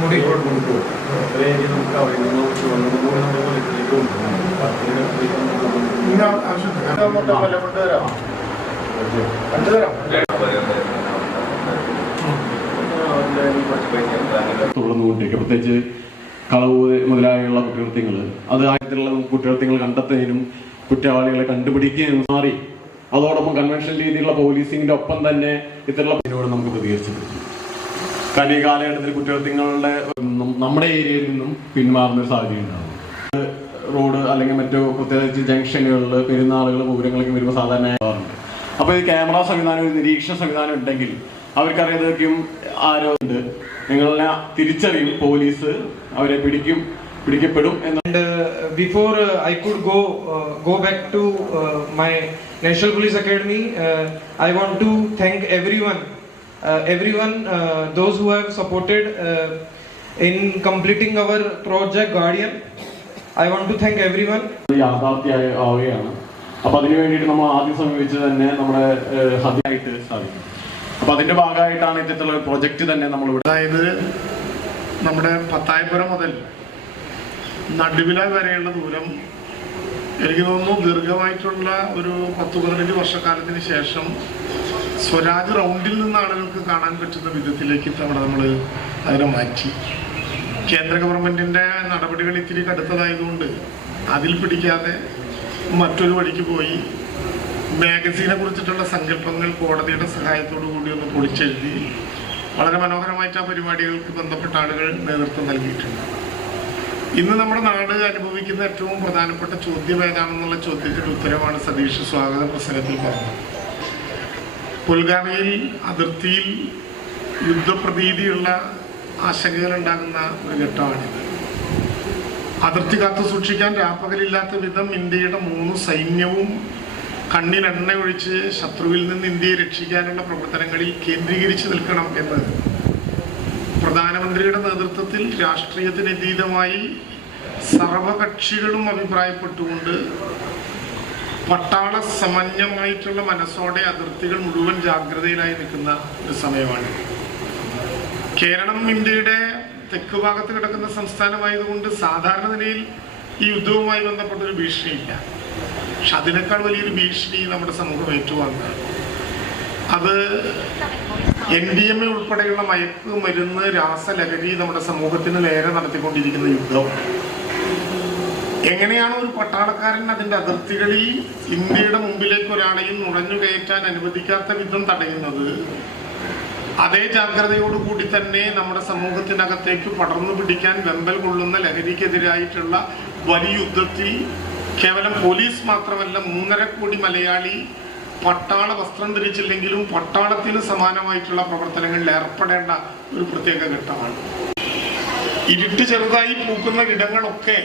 മുടി. തുടർന്നുകൊണ്ടിരിക്കുക. പ്രത്യേകിച്ച് കളവ് മുതലായുള്ള കുറ്റകൃത്യങ്ങൾ അത് ആയിരത്തിലുള്ള കുറ്റകൃത്യങ്ങൾ കണ്ടെത്തുന്നതിനും കുറ്റവാളികളെ കണ്ടുപിടിക്കുകയും മാറി. അതോടൊപ്പം കൺവെൻഷൻ രീതിയിലുള്ള പോലീസിംഗിന്റെ ഒപ്പം തന്നെ ഇതിനോട് നമുക്ക് പ്രതികരിച്ചു കാരണം ഈ കാലഘട്ടത്തിൽ കുറ്റകൃത്യങ്ങളുടെ നമ്മുടെ ഏരിയയിൽ നിന്നും പിന്മാറുന്ന ഒരു സാഹചര്യം ഉണ്ടാകും. റോഡ് അല്ലെങ്കിൽ മറ്റു പ്രത്യേകിച്ച് ജംഗ്ഷനുകളിൽ പെരുന്നാളുകൾ പൂരങ്ങളൊക്കെ വരുമ്പോൾ സാധാരണ അപ്പോൾ ഈ ക്യാമറ സംവിധാനം നിരീക്ഷണ സംവിധാനം ഉണ്ടെങ്കിൽ അവർക്കറിയാതൊക്കെയും ആരോ ഉണ്ട് നിങ്ങളെ തിരിച്ചറിയും പോലീസ് അവരെ പിടിക്കും പിടിക്കപ്പെടും എന്ന് And uh, before uh, I could go uh, go back to uh, my National Police Academy, uh, I want to thank everyone, uh, everyone, uh, those who have supported uh, in completing our project Guardian. I want to thank everyone. യാഥാർത്ഥ്യമായി ആവുകയാണ് അപ്പൊ അതിനു വേണ്ടിയിട്ട് നമ്മൾ ആദ്യം സമീപിച്ച് തന്നെ നമ്മുടെ ഹതിയായിട്ട് സാധിക്കും അപ്പൊ അതിന്റെ ഭാഗമായിട്ടാണ് ഇത്തരത്തിലുള്ള പ്രൊജക്ട് തന്നെ നമ്മൾ ഇവിടെ അതായത് നമ്മുടെ പത്തായപ്പുരം മുതൽ നടുവില വരെയുള്ള ദൂരം എനിക്ക് തോന്നുന്നു ദീർഘമായിട്ടുള്ള ഒരു പത്ത് പതിനഞ്ച് വർഷക്കാലത്തിന് ശേഷം സ്വരാജ് റൗണ്ടിൽ നിന്ന് ആളുകൾക്ക് കാണാൻ പറ്റുന്ന വിധത്തിലേക്ക് തവണ നമ്മൾ അതിനെ മാറ്റി. കേന്ദ്ര ഗവൺമെന്റിന്റെ നടപടികൾ ഇത്തിരി കടുത്തതായതുകൊണ്ട് അതിൽ പിടിക്കാതെ മറ്റൊരു വഴിക്ക് പോയി. മാഗസീനെ കുറിച്ചിട്ടുള്ള സങ്കല്പങ്ങൾ കോടതിയുടെ സഹായത്തോടു കൂടി ഒന്ന് പൊളിച്ചെഴുതി. വളരെ മനോഹരമായിട്ട് ആ പരിപാടികൾക്ക് ബന്ധപ്പെട്ട ആളുകൾ നേതൃത്വം നൽകിയിട്ടുണ്ട്. ഇന്ന് നമ്മുടെ നാട് അനുഭവിക്കുന്ന ഏറ്റവും പ്രധാനപ്പെട്ട ചോദ്യം ഏതാണെന്നുള്ള ചോദ്യത്തിന്റെ ഉത്തരമാണ് സതീഷ് സ്വാഗത പ്രസംഗത്തിൽ പറഞ്ഞത്. പുൽഗാമിയിൽ അതിർത്തിയിൽ യുദ്ധപ്രതീതിയുള്ള ആശങ്കകൾ ഉണ്ടാകുന്ന ഒരു ഘട്ടമാണിത്. അതിർത്തി കാത്തു സൂക്ഷിക്കാൻ രാപ്പകലില്ലാത്ത വിധം ഇന്ത്യയുടെ മൂന്ന് സൈന്യവും കണ്ണിനെണ്ണ ഒഴിച്ച് ശത്രുവിൽ നിന്ന് ഇന്ത്യയെ രക്ഷിക്കാനുള്ള പ്രവർത്തനങ്ങളിൽ കേന്ദ്രീകരിച്ച് നിൽക്കണം എന്ന് പ്രധാനമന്ത്രിയുടെ നേതൃത്വത്തിൽ രാഷ്ട്രീയത്തിന് അതീതമായി സർവകക്ഷികളും അഭിപ്രായപ്പെട്ടുകൊണ്ട് പട്ടാള സമന്വയമായിട്ടുള്ള മനസ്സോടെ അതിർത്തികൾ മുഴുവൻ ജാഗ്രതയിലായി നിൽക്കുന്ന ഒരു സമയമാണ്. കേരളം ഇന്ത്യയുടെ തെക്ക് ഭാഗത്ത് കിടക്കുന്ന സംസ്ഥാനമായതുകൊണ്ട് സാധാരണ നിലയിൽ ഈ യുദ്ധവുമായി ബന്ധപ്പെട്ട ഒരു ഭീഷണിയില്ല. പക്ഷെ അതിനേക്കാൾ വലിയൊരു ഭീഷണി നമ്മുടെ സമൂഹം ഏറ്റുവാങ്ങുക അത് എൻ ഡി എം എ ഉൾപ്പെടെയുള്ള മയക്ക് മരുന്ന് രാസലഹരി നമ്മുടെ സമൂഹത്തിന് നേരെ നടത്തിക്കൊണ്ടിരിക്കുന്ന യുദ്ധം. എങ്ങനെയാണ് ഒരു പട്ടാളക്കാരൻ അതിന്റെ അതിർത്തികളിൽ ഇന്ത്യയുടെ മുമ്പിലേക്ക് ഒരാളെയും നുഴഞ്ഞു കയറ്റാൻ അനുവദിക്കാത്ത വിധം തടയുന്നത്? അതേ ജാഗ്രതയോടുകൂടി തന്നെ നമ്മുടെ സമൂഹത്തിനകത്തേക്ക് പടർന്നു പിടിക്കാൻ വെമ്പൽ കൊള്ളുന്ന ലഹരിക്കെതിരായിട്ടുള്ള വലിയ യുദ്ധത്തിൽ കേവലം പോലീസ് മാത്രമല്ല മൂന്നര കോടി മലയാളി പട്ടാള വസ്ത്രം ധരിച്ചില്ലെങ്കിലും പട്ടാളത്തിന് സമാനമായിട്ടുള്ള പ്രവർത്തനങ്ങളിൽ ഏർപ്പെടേണ്ട ഒരു പ്രത്യേക ഘട്ടമാണ്. ഇരുട്ട് ചെറുതായി പൂക്കുന്ന ഇടങ്ങളൊക്കെ